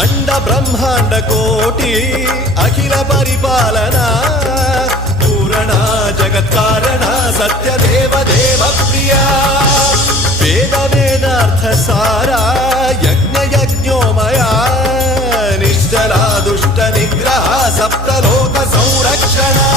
अंड ब्रह्मांड कोटि अखिल परिपालना पूरणा जगत्कारणा सत्यदेव देव प्रिया वेद वेदार्थ सारा यज्ञ यज्ञोमया निश्चला दुष्ट निग्रह सप्तलोक संरक्षणा